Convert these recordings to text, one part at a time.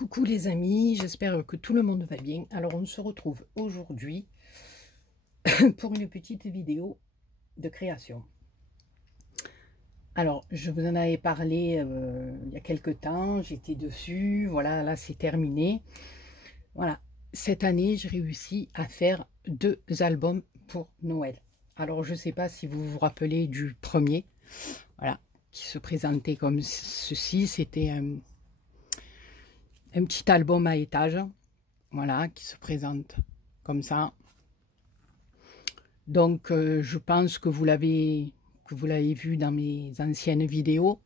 Coucou les amis, j'espère que tout le monde va bien. Alors on se retrouve aujourd'hui pour une petite vidéo de création. Alors je vous en avais parlé il y a quelques temps, j'étais dessus, voilà, là c'est terminé. Voilà, cette année j'ai réussi à faire 2 albums pour Noël. Alors je ne sais pas si vous vous rappelez du premier, voilà, qui se présentait comme ceci, c'était un petit album à étage, voilà, qui se présente comme ça. Donc je pense que vous l'avez vu dans mes anciennes vidéos,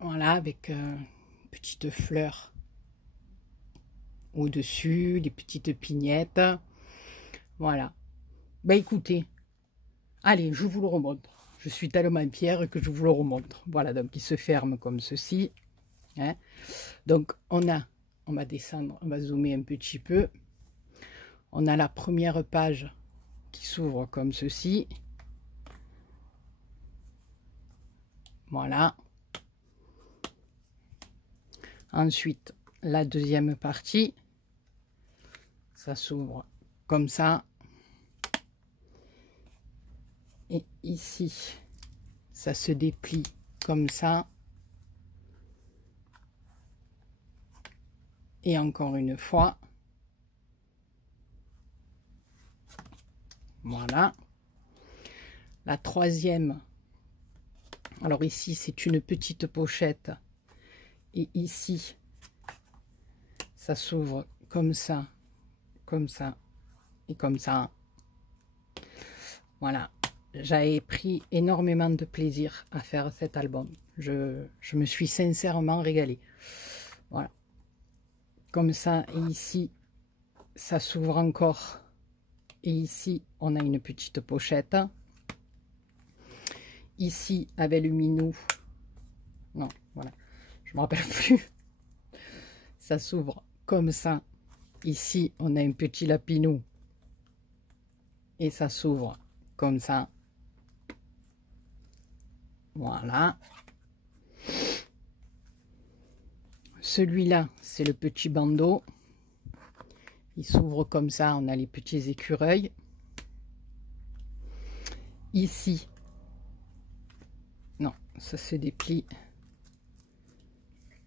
voilà, avec petites fleurs au dessus, des petites pignettes, voilà. Ben écoutez, allez, je vous le remontre. Je suis tellement fière que je vous le remontre. Voilà, donc il se ferme comme ceci, hein. Donc on va descendre, on va zoomer un petit peu. On a la première page qui s'ouvre comme ceci. Voilà. Ensuite, la deuxième partie, ça s'ouvre comme ça. Et ici, ça se déplie comme ça. Et encore une fois. Voilà. La troisième, alors ici, c'est une petite pochette. Et ici, ça s'ouvre comme ça et comme ça. Voilà. J'avais pris énormément de plaisir à faire cet album. Je me suis sincèrement régalée. Voilà. Comme ça, et ici, ça s'ouvre encore. Et ici, on a une petite pochette. Ici, avec le minou. Non, voilà. Je me rappelle plus. Ça s'ouvre comme ça. Ici, on a un petit lapinou. Et ça s'ouvre comme ça. Voilà. Celui-là, c'est le petit bandeau. Il s'ouvre comme ça, on a les petits écureuils. Ici, non, ça se déplie.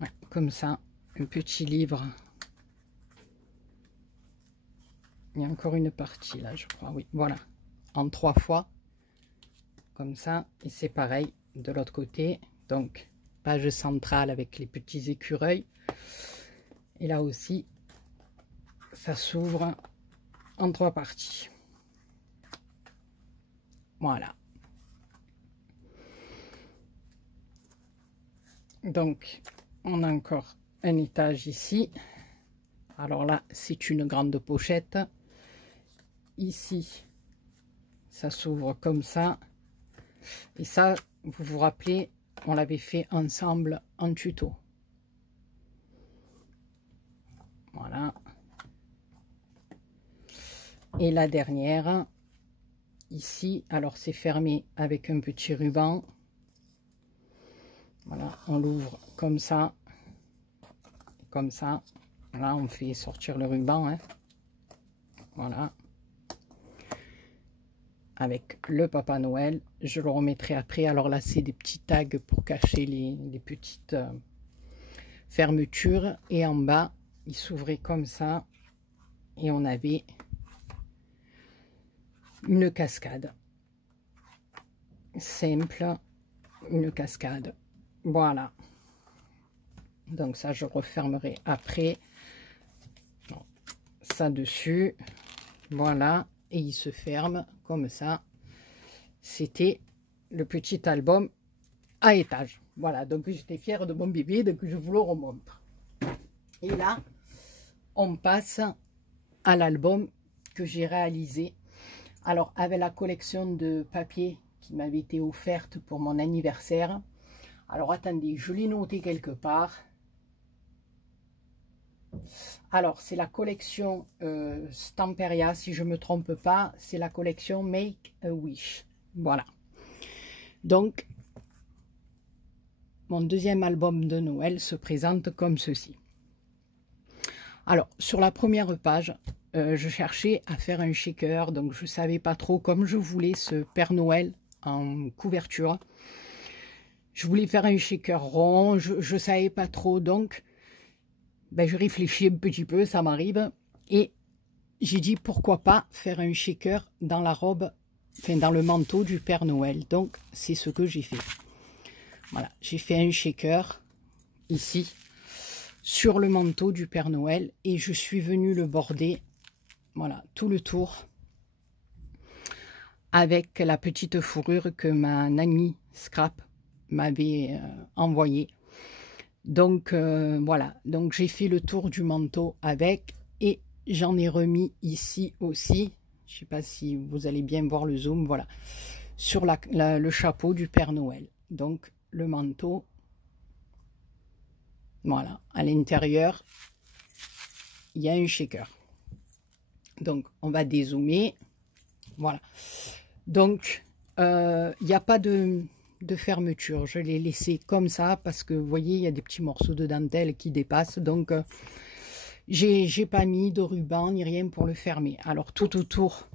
Ouais, comme ça, un petit livre. Il y a encore une partie là, je crois, oui, voilà. En 3 fois, comme ça. Et c'est pareil de l'autre côté. Donc, page centrale avec les petits écureuils. Et là aussi, ça s'ouvre en 3 parties. Voilà. Donc, on a encore un étage ici. Alors là, c'est une grande pochette. Ici, ça s'ouvre comme ça. Et ça, vous vous rappelez, on l'avait fait ensemble en tuto. Voilà. Et la dernière, ici, alors c'est fermé avec un petit ruban. Voilà, on l'ouvre comme ça. Comme ça. Là, on fait sortir le ruban, hein. Voilà. Avec le Papa Noël. Je le remettrai après. Alors là, c'est des petits tags pour cacher les petites fermetures. Et en bas, il s'ouvrait comme ça. Et on avait une cascade. Simple. Une cascade. Voilà. Donc ça, je refermerai après. Bon, ça dessus. Voilà. Et il se ferme comme ça. C'était le petit album à étage. Voilà, donc j'étais fière de mon bébé, donc je vous le remontre. Et là, on passe à l'album que j'ai réalisé. Alors, avec la collection de papier qui m'avait été offerte pour mon anniversaire. Alors, attendez, je l'ai noté quelque part. Alors, c'est la collection Stamperia, si je ne me trompe pas. C'est la collection Make a Wish. Voilà. Donc, mon deuxième album de Noël se présente comme ceci. Alors, sur la première page, je cherchais à faire un shaker, donc je ne savais pas trop comme je voulais ce Père Noël en couverture. Je voulais faire un shaker rond, je ne savais pas trop, donc ben, je réfléchis un petit peu, ça m'arrive, et j'ai dit pourquoi pas faire un shaker dans la robe, enfin dans le manteau du Père Noël. Donc c'est ce que j'ai fait. Voilà, j'ai fait un shaker ici sur le manteau du Père Noël et je suis venue le border, voilà, tout le tour avec la petite fourrure que ma amie Scrap m'avait envoyée. Donc voilà, donc j'ai fait le tour du manteau avec et j'en ai remis ici aussi, je ne sais pas si vous allez bien voir le zoom, voilà, sur le chapeau du Père Noël. Donc le manteau, voilà, à l'intérieur, il y a un shaker. Donc on va dézoomer, voilà. Donc il n'y a pas de fermeture, je l'ai laissé comme ça parce que vous voyez, il y a des petits morceaux de dentelle qui dépassent, donc j'ai pas mis de ruban ni rien pour le fermer. Alors tout autour,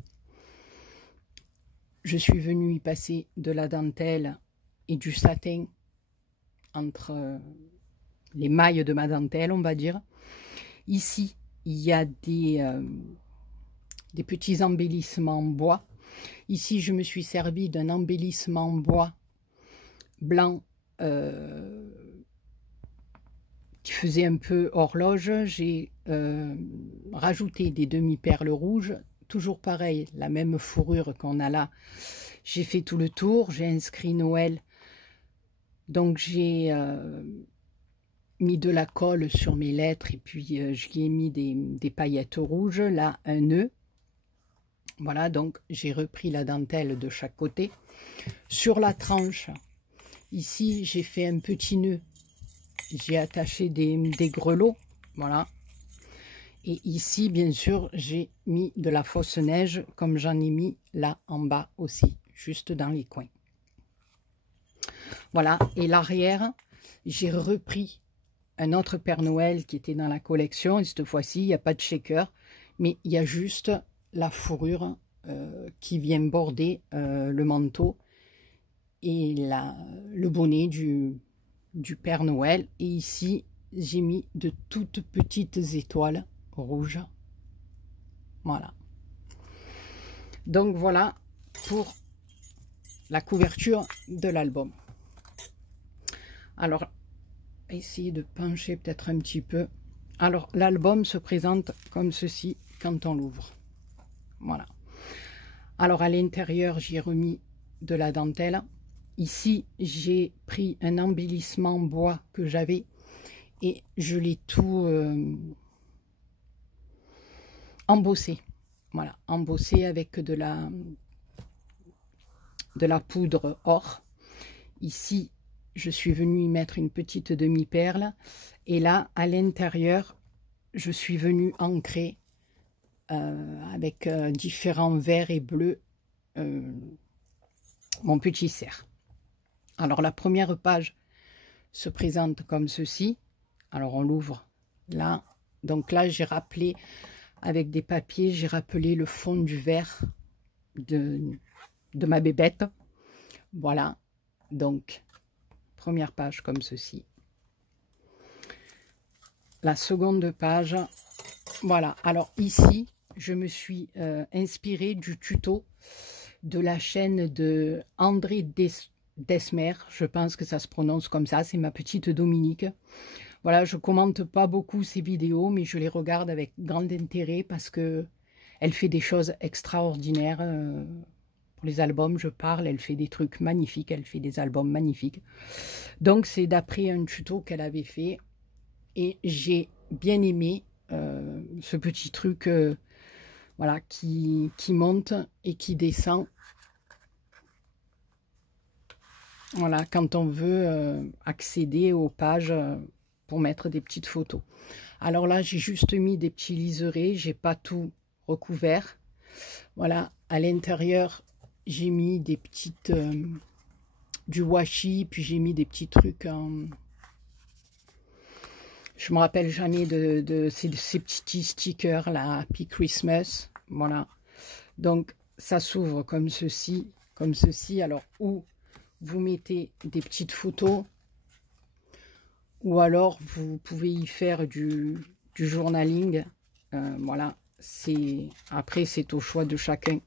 je suis venue y passer de la dentelle et du satin entre les mailles de ma dentelle, on va dire. Ici, il y a des petits embellissements en bois. Ici, je me suis servi d'un embellissement en bois blanc qui faisait un peu horloge. J'ai rajouté des demi-perles rouges, toujours pareil, la même fourrure qu'on a là. J'ai fait tout le tour, j'ai inscrit Noël, donc j'ai mis de la colle sur mes lettres et puis j'y ai mis des paillettes rouges, là un nœud. Voilà, donc j'ai repris la dentelle de chaque côté. Sur la tranche, ici j'ai fait un petit nœud, j'ai attaché des grelots, voilà. Et ici, bien sûr, j'ai mis de la fausse neige, comme j'en ai mis là en bas aussi, juste dans les coins. Voilà, et l'arrière, j'ai repris un autre Père Noël qui était dans la collection. Et cette fois-ci, il n'y a pas de shaker, mais il y a juste la fourrure qui vient border le manteau et le bonnet du Père Noël. Et ici, j'ai mis de toutes petites étoiles rouges. Voilà. Donc voilà pour la couverture de l'album. Alors, essayer de pencher peut-être un petit peu. Alors, l'album se présente comme ceci quand on l'ouvre. Voilà. Alors, à l'intérieur, j'ai remis de la dentelle. Ici, j'ai pris un embellissement bois que j'avais et je l'ai tout embossé. Voilà, embossé avec de la poudre or. Ici, je suis venue y mettre une petite demi-perle. Et là, à l'intérieur, je suis venue ancrer avec différents verts et bleus mon petit cerf. Alors, la première page se présente comme ceci. Alors, on l'ouvre là. Donc là, j'ai rappelé avec des papiers, j'ai rappelé le fond du verre de ma bébête. Voilà. Donc, première page comme ceci. La seconde page, voilà. Alors ici, je me suis inspirée du tuto de la chaîne de André Desmer. Je pense que ça se prononce comme ça. C'est ma petite Dominique. Voilà, je commente pas beaucoup ses vidéos, mais je les regarde avec grand intérêt parce que elle fait des choses extraordinaires. Pour les albums, je parle, elle fait des trucs magnifiques, elle fait des albums magnifiques. Donc, c'est d'après un tuto qu'elle avait fait. Et j'ai bien aimé ce petit truc voilà, qui monte et qui descend. Voilà, quand on veut accéder aux pages pour mettre des petites photos. Alors là, j'ai juste mis des petits liserés, j'ai pas tout recouvert. Voilà, à l'intérieur, j'ai mis des petites du washi, puis j'ai mis des petits trucs en... Je me rappelle jamais de ces petits stickers là, Happy Christmas, voilà. Donc ça s'ouvre comme ceci, alors où vous mettez des petites photos, ou alors vous pouvez y faire du journaling, voilà. Après c'est au choix de chacun,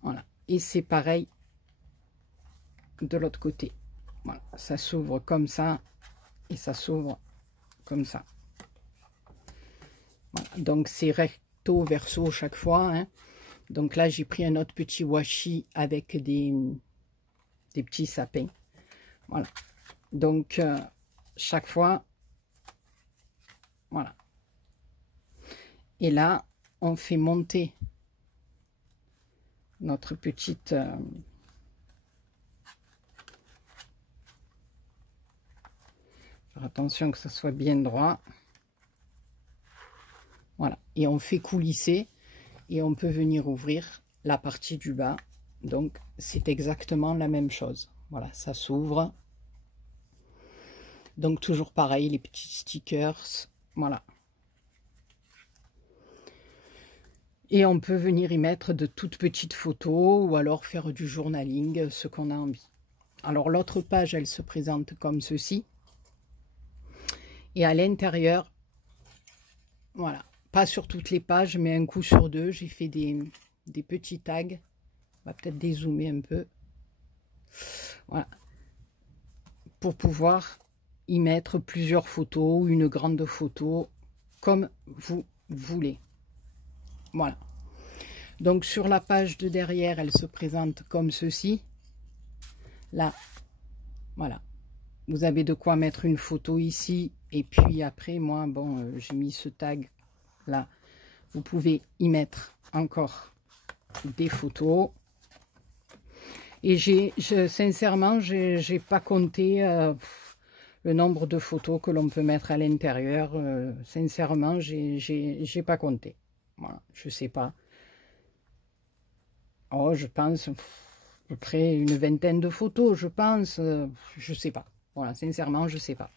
voilà. Et c'est pareil de l'autre côté, voilà. Ça s'ouvre comme ça et ça s'ouvre comme ça, voilà. Donc c'est recto verso chaque fois, hein. Donc là j'ai pris un autre petit washi avec des petits sapins, voilà. Donc chaque fois, voilà. Et là on fait monter notre petite faire attention que ça soit bien droit, voilà. Et on fait coulisser et on peut venir ouvrir la partie du bas. Donc c'est exactement la même chose, voilà. Ça s'ouvre, donc toujours pareil, les petits stickers, voilà. Et on peut venir y mettre de toutes petites photos ou alors faire du journaling, ce qu'on a envie. Alors l'autre page, elle se présente comme ceci. Et à l'intérieur, voilà, pas sur toutes les pages, mais un coup sur deux, j'ai fait des petits tags. On va peut-être dézoomer un peu. Voilà. Pour pouvoir y mettre plusieurs photos, une grande photo, comme vous voulez. Voilà. Donc sur la page de derrière, elle se présente comme ceci. Là, voilà. Vous avez de quoi mettre une photo ici. Et puis après, moi, bon, j'ai mis ce tag là. Vous pouvez y mettre encore des photos. Et sincèrement, j'ai pas compté le nombre de photos que l'on peut mettre à l'intérieur. Sincèrement, j'ai pas compté. Voilà, je sais pas. Oh, je pense à peu près une vingtaine de photos, je pense. Je sais pas. Voilà, sincèrement, je sais pas.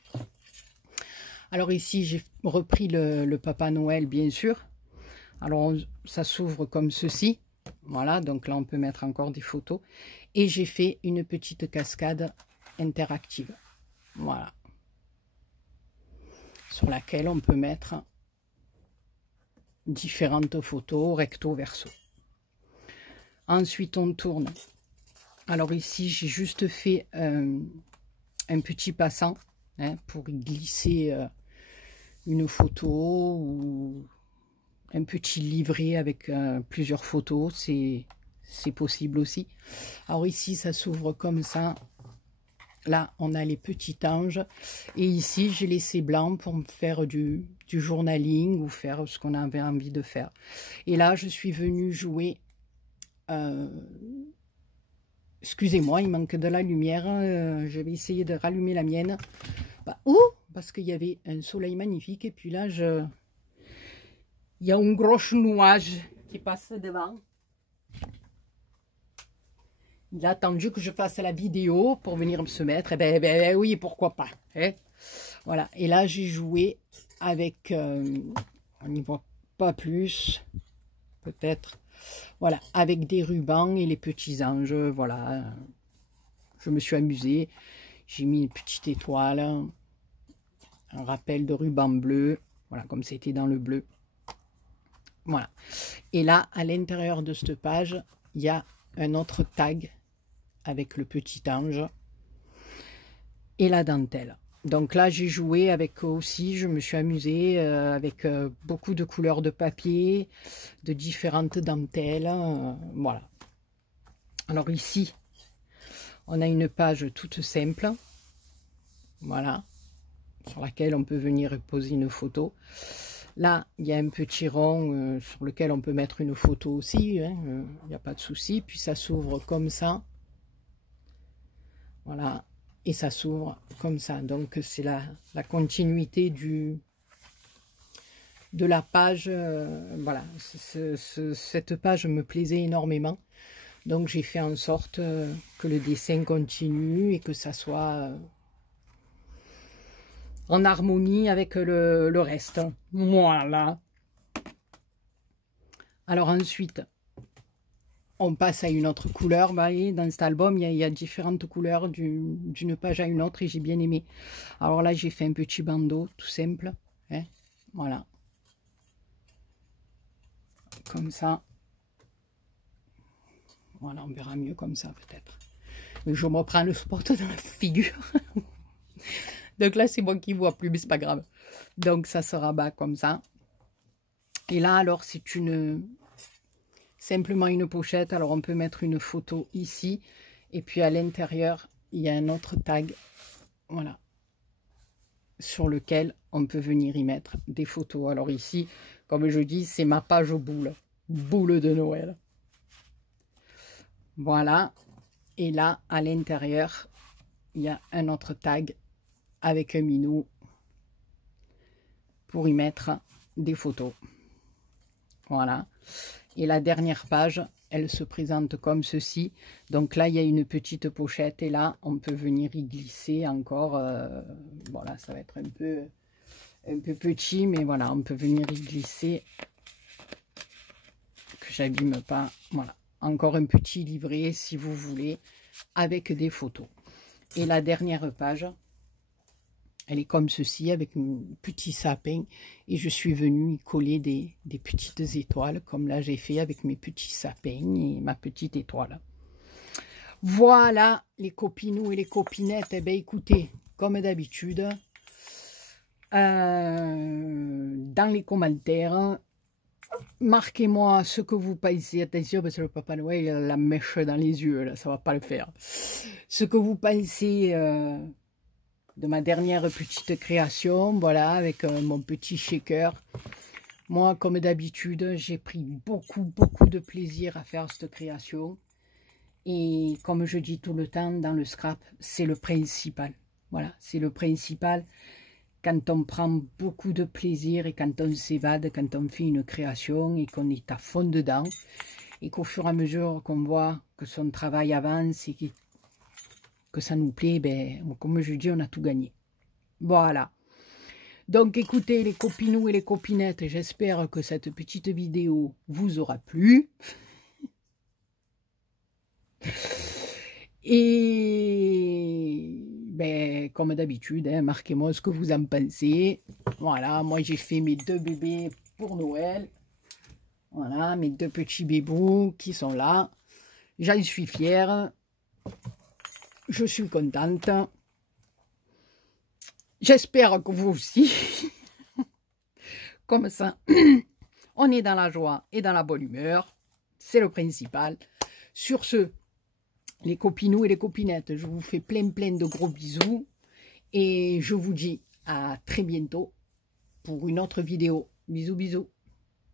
Alors ici, j'ai repris le Papa Noël, bien sûr. Alors, ça s'ouvre comme ceci. Voilà, donc là, on peut mettre encore des photos. Et j'ai fait une petite cascade interactive. Voilà. Sur laquelle on peut mettre différentes photos, recto, verso. Ensuite, on tourne. Alors ici, j'ai juste fait un petit passant, hein, pour y glisser une photo ou un petit livret avec plusieurs photos. C'est possible aussi. Alors ici, ça s'ouvre comme ça. Là, on a les petits anges. Et ici, j'ai laissé blanc pour me faire du journaling ou faire ce qu'on avait envie de faire. Et là, je suis venue jouer... Excusez-moi, il manque de la lumière. Je vais essayer de rallumer la mienne. Bah, parce qu'il y avait un soleil magnifique. Et puis là, il y a un gros nuage qui passe devant. Il a attendu que je fasse la vidéo pour venir se mettre. Et ben oui, pourquoi pas. Hein, voilà. Et là, j'ai joué avec... on n'y voit pas plus. Peut-être. Voilà. Avec des rubans et les petits anges. Voilà. Je me suis amusée. J'ai mis une petite étoile. Un rappel de ruban bleu. Voilà, comme c'était dans le bleu. Voilà. Et là, à l'intérieur de cette page, il y a un autre tag avec le petit ange et la dentelle. Donc là, j'ai joué avec aussi, je me suis amusée avec beaucoup de couleurs de papier, de différentes dentelles. Voilà. Alors ici, on a une page toute simple. Voilà. Sur laquelle on peut venir poser une photo. Là, il y a un petit rond sur lequel on peut mettre une photo aussi. Il n'y a pas de souci. Puis ça s'ouvre comme ça. Voilà. Et ça s'ouvre comme ça. Donc, c'est la continuité de la page. Voilà. Cette page me plaisait énormément. Donc j'ai fait en sorte que le dessin continue et que ça soit en harmonie avec le reste. Voilà. Alors ensuite, on passe à une autre couleur. Bah, et dans cet album, il y a différentes couleurs d'une page à une autre et j'ai bien aimé. Alors là, j'ai fait un petit bandeau tout simple. Hein, voilà. Comme ça. Voilà, on verra mieux comme ça peut-être. Mais je me prends le spot dans la figure. Donc là, c'est moi qui vois plus, mais c'est pas grave. Donc ça se rabat comme ça. Et là, alors, c'est simplement une pochette. Alors, on peut mettre une photo ici. Et puis, à l'intérieur, il y a un autre tag. Voilà. Sur lequel on peut venir y mettre des photos. Alors ici, comme je dis, c'est ma page boule. Boule de Noël. Voilà. Et là, à l'intérieur, il y a un autre tag avec un minou pour y mettre des photos. Voilà. Et la dernière page, elle se présente comme ceci. Donc là, il y a une petite pochette et là, on peut venir y glisser encore. Voilà, ça va être un peu petit, mais voilà, on peut venir y glisser. Que j'abîme pas. Voilà. Encore un petit livret, si vous voulez, avec des photos. Et la dernière page, elle est comme ceci, avec un petit sapin. Et je suis venue y coller des petites étoiles, comme là j'ai fait avec mes petits sapins et ma petite étoile. Voilà, les copinous et les copinettes. Eh bien, écoutez, comme d'habitude, dans les commentaires, marquez-moi ce que vous pensez. Attention, parce que le Papa Noël, il a la mèche dans les yeux, là, ça va pas le faire. Ce que vous pensez de ma dernière petite création, voilà, avec mon petit shaker. Moi, comme d'habitude, j'ai pris beaucoup de plaisir à faire cette création. Et comme je dis tout le temps, dans le scrap, c'est le principal. Voilà, c'est le principal. Quand on prend beaucoup de plaisir et quand on s'évade, quand on fait une création et qu'on est à fond dedans, et qu'au fur et à mesure qu'on voit que son travail avance et que ça nous plaît, ben, comme je dis, on a tout gagné. Voilà. Donc écoutez les copinous et les copinettes, j'espère que cette petite vidéo vous aura plu. Et ben, comme d'habitude, hein, marquez-moi ce que vous en pensez. Voilà, moi j'ai fait mes 2 bébés pour Noël. Voilà, mes 2 petits bébous qui sont là. J'en suis fière. Je suis contente. J'espère que vous aussi. Comme ça, on est dans la joie et dans la bonne humeur. C'est le principal. Sur ce, les copinous et les copinettes, je vous fais plein de gros bisous. Et je vous dis à très bientôt pour une autre vidéo. Bisous, bisous.